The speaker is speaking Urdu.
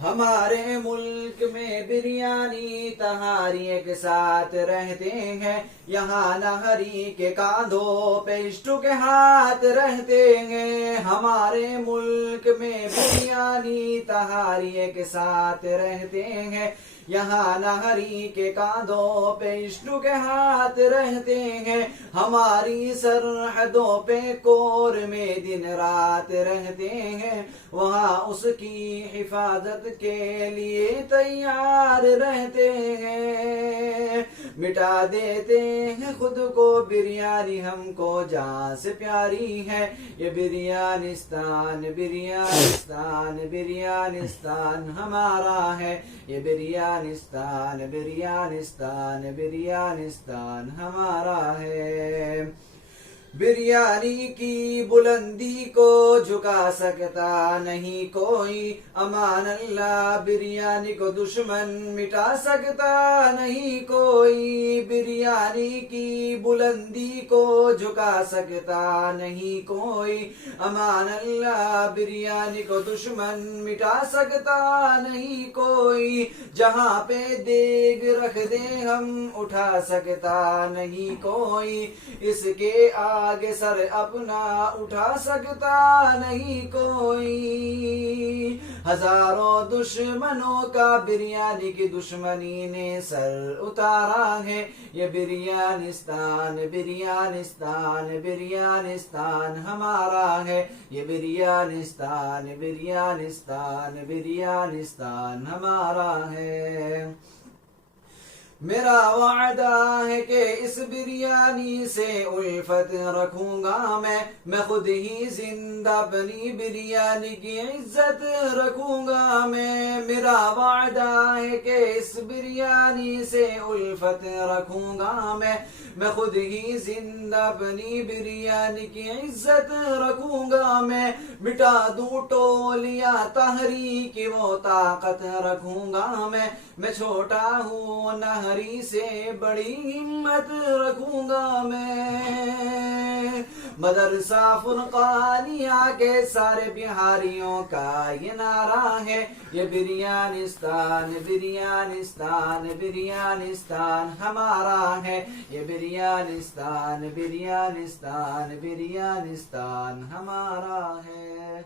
ہمارے ملک میں بریانی تہاری ایک ساتھ رہتے ہیں، یہاں نہری کے کاندھوں پہ عشق کے ہاتھ رہتے ہیں۔ ہمارے ملک میں بریانی تہاری ایک ساتھ رہتے ہیں، یہاں نہری کے کاندھوں پہ عشق کے ہاتھ رہتے ہیں۔ ہماری سرحدوں پہ کور میں دن رات رہتے ہیں، وہاں اس کی حفاظت کے لیے تیار رہتے ہیں۔ مٹا دیتے ہیں خود کو بریانی ہم کو جان سے پیاری ہے، یہ بریانستان بریانستان بریانستان ہمارا ہے، یہ بریانستان بریانستان بریانستان ہمارا ہے۔ بریانی کی بلندی کو جھکا سکتا نہیں کوئی، امان اللہ بریانی کو دشمن مٹا سکتا نہیں کوئی۔ بریانی کی بلندی کو جھکا سکتا نہیں کوئی، امان اللہ بریانی کو دشمن مٹا سکتا نہیں کوئی۔ جہاں پہ دیگ رکھ دے ہم اٹھا سکتا نہیں کوئی، اس کے آگے سر اپنا اٹھا سکتا نہیں کوئی۔ ہزاروں دشمنوں کا بریانی کی دشمنی نے سر اتارا ہے، یہ بریانستان بریانستان بریانستان ہمارا ہے، یہ بریانستان بریانستان بریانستان ہمارا ہے۔ میرا وعدہ ہے کہ اس بریانی سے الفت رکھوں گا میں خود ہی زندہ اپنی بریانی کی عزت رکھوں گا میں۔ میرا وعدہ ہے کہ اس بریانی سے الفت رکھوں گا میں خود ہی زندہ اپنی بریانی کی عزت رکھوں گا میں۔ مٹا دوں ٹولیاں تحریک کی وہ طاقت رکھوں گا میں چھوٹا ہوں نہری سے بڑی ہمت رکھوں گا میں۔ مدرسہ فرقانیہ کے سارے بہاریوں کا یہ نعرہ ہے، یہ بریانستان بریانستان بریانستان ہمارا ہے، یہ بریانستان بریانستان بریانستان ہمارا ہے۔